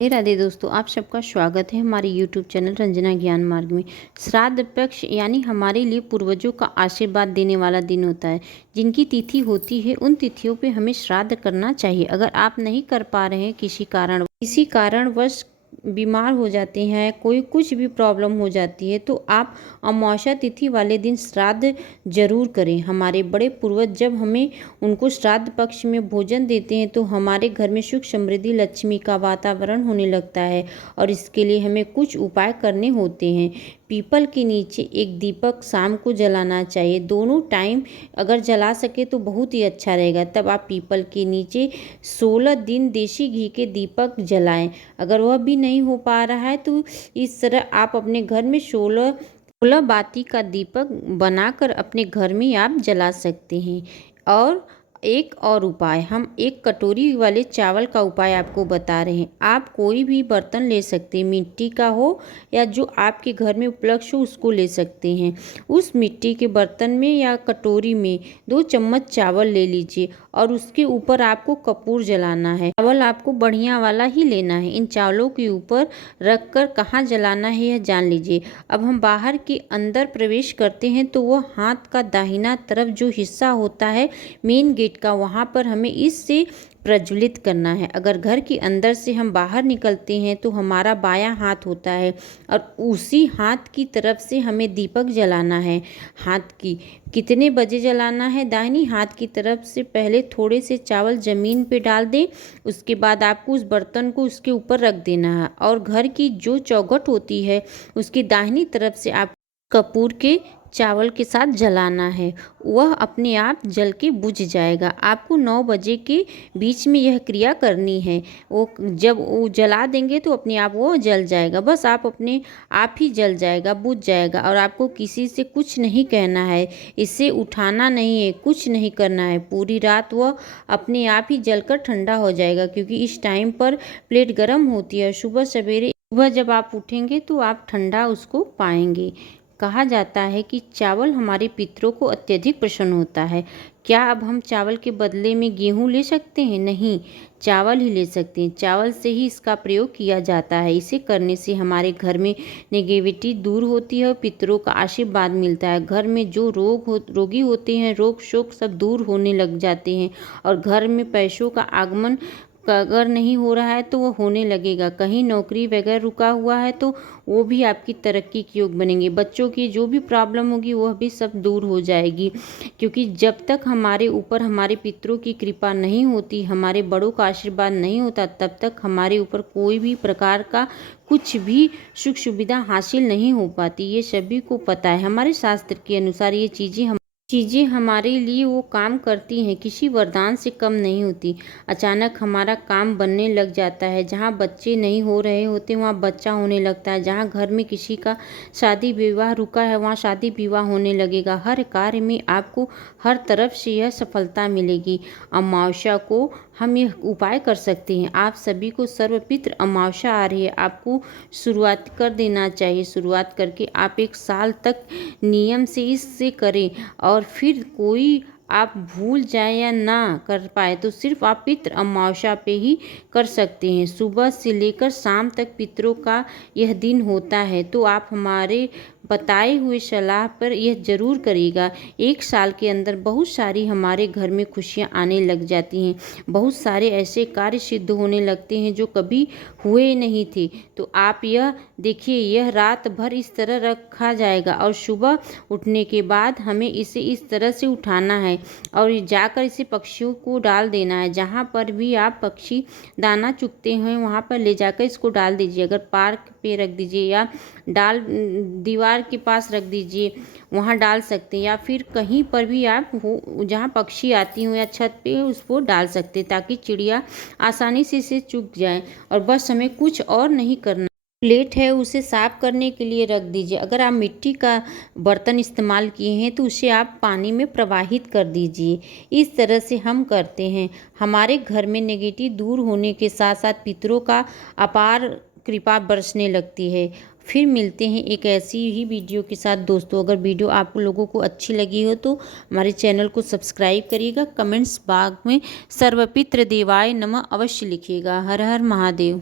राधे राधे दोस्तों, आप सबका स्वागत है हमारे यूट्यूब चैनल रंजना ज्ञान मार्ग में। श्राद्ध पक्ष यानी हमारे लिए पूर्वजों का आशीर्वाद देने वाला दिन होता है। जिनकी तिथि होती है उन तिथियों पे हमें श्राद्ध करना चाहिए। अगर आप नहीं कर पा रहे हैं किसी कारणवश बीमार हो जाते हैं, कोई कुछ भी प्रॉब्लम हो जाती है, तो आप अमावस्या तिथि वाले दिन श्राद्ध जरूर करें। हमारे बड़े पूर्वज जब हमें उनको श्राद्ध पक्ष में भोजन देते हैं तो हमारे घर में सुख समृद्धि लक्ष्मी का वातावरण होने लगता है। और इसके लिए हमें कुछ उपाय करने होते हैं। पीपल के नीचे एक दीपक शाम को जलाना चाहिए। दोनों टाइम अगर जला सके तो बहुत ही अच्छा रहेगा। तब आप पीपल के नीचे 16 दिन देसी घी के दीपक जलाएं। अगर वह भी नहीं हो पा रहा है तो इस तरह आप अपने घर में 16 बाती का दीपक बनाकर अपने घर में आप जला सकते हैं। और एक और उपाय, हम एक कटोरी वाले चावल का उपाय आपको बता रहे हैं। आप कोई भी बर्तन ले सकते हैं, मिट्टी का हो या जो आपके घर में उपलब्ध हो उसको ले सकते हैं। उस मिट्टी के बर्तन में या कटोरी में 2 चम्मच चावल ले लीजिए और उसके ऊपर आपको कपूर जलाना है। चावल आपको बढ़िया वाला ही लेना है। इन चावलों के ऊपर रख कर कहाँ जलाना है यह जान लीजिए। अब हम बाहर के अंदर प्रवेश करते हैं तो वह हाथ का दाहिना तरफ जो हिस्सा होता है मेन गेट का, वहाँ पर हमें इससे प्रज्वलित करना है। अगर घर के अंदर से हम बाहर निकलते हैं तो हमारा बायां हाथ होता है और उसी हाथ की तरफ से हमें दीपक जलाना है। हाथ की कितने बजे जलाना है? दाहिनी हाथ की तरफ से पहले थोड़े से चावल ज़मीन पे डाल दें। उसके बाद आपको उस बर्तन को उसके ऊपर रख देना है और घर की जो चौखट होती है उसकी दाहिनी तरफ से आप कपूर के चावल के साथ जलाना है। वह अपने आप जल के बुझ जाएगा। आपको 9 बजे के बीच में यह क्रिया करनी है। वो जब वो जला देंगे तो अपने आप वो जल जाएगा। बस आप अपने आप ही जल जाएगा, बुझ जाएगा। और आपको किसी से कुछ नहीं कहना है, इसे उठाना नहीं है, कुछ नहीं करना है। पूरी रात वह अपने आप ही जलकर ठंडा हो जाएगा, क्योंकि इस टाइम पर प्लेट गर्म होती है। सुबह जब आप उठेंगे तो आप ठंडा उसको पाएंगे। कहा जाता है कि चावल हमारे पितरों को अत्यधिक प्रसन्न होता है। क्या अब हम चावल के बदले में गेहूं ले सकते हैं? नहीं, चावल ही ले सकते हैं। चावल से ही इसका प्रयोग किया जाता है। इसे करने से हमारे घर में नेगेटिविटी दूर होती है और पितरों का आशीर्वाद मिलता है। घर में जो रोगी होते हैं, रोग शोक सब दूर होने लग जाते हैं। और घर में पैसों का आगमन अगर नहीं हो रहा है तो वो होने लगेगा। कहीं नौकरी वगैरह रुका हुआ है तो वो भी आपकी तरक्की के योग बनेंगे। बच्चों की जो भी प्रॉब्लम होगी वह भी सब दूर हो जाएगी। क्योंकि जब तक हमारे ऊपर हमारे पितरों की कृपा नहीं होती, हमारे बड़ों का आशीर्वाद नहीं होता, तब तक हमारे ऊपर कोई भी प्रकार का कुछ भी सुख सुविधा हासिल नहीं हो पाती। ये सभी को पता है। हमारे शास्त्र के अनुसार ये चीज़ें हमारे लिए वो काम करती हैं, किसी वरदान से कम नहीं होती। अचानक हमारा काम बनने लग जाता है। जहाँ बच्चे नहीं हो रहे होते वहाँ बच्चा होने लगता है। जहाँ घर में किसी का शादी विवाह रुका है वहाँ शादी विवाह होने लगेगा। हर कार्य में आपको हर तरफ से यह सफलता मिलेगी। अमावस्या को हम यह उपाय कर सकते हैं। आप सभी को सर्वपित्र अमावस्या आ रही है, आपको शुरुआत कर देना चाहिए। शुरुआत करके आप 1 साल तक नियम से इससे करें। और फिर कोई आप भूल जाए या ना कर पाए तो सिर्फ आप पितृ अमावस्या पे ही कर सकते हैं। सुबह से लेकर शाम तक पितरों का यह दिन होता है, तो आप हमारे बताए हुए सलाह पर यह जरूर करिएगा। 1 साल के अंदर बहुत सारी हमारे घर में खुशियां आने लग जाती हैं। बहुत सारे ऐसे कार्य सिद्ध होने लगते हैं जो कभी हुए नहीं थे। तो आप यह देखिए, यह रात भर इस तरह रखा जाएगा और सुबह उठने के बाद हमें इसे इस तरह से उठाना है और जाकर इसे पक्षियों को डाल देना है। जहाँ पर भी आप पक्षी दाना चुगते हैं वहाँ पर ले जाकर इसको डाल दीजिए। अगर पार्क पे रख दीजिए या दीवार के पास रख दीजिए, वहाँ डाल सकते हैं। या फिर कहीं पर भी आप हो जहाँ पक्षी आती हो या छत पे उसको डाल सकते हैं, ताकि चिड़िया आसानी से इसे चुग जाए। और बस हमें कुछ और नहीं करना। प्लेट है उसे साफ करने के लिए रख दीजिए। अगर आप मिट्टी का बर्तन इस्तेमाल किए हैं तो उसे आप पानी में प्रवाहित कर दीजिए। इस तरह से हम करते हैं। हमारे घर में नेगेटिव दूर होने के साथ साथ पितरों का अपार कृपा बरसने लगती है। फिर मिलते हैं एक ऐसी ही वीडियो के साथ। दोस्तों, अगर वीडियो आप लोगों को अच्छी लगी हो तो हमारे चैनल को सब्सक्राइब करिएगा। कमेंट्स बॉक्स में सर्वपित्र देवाय नमः अवश्य लिखिएगा। हर हर महादेव।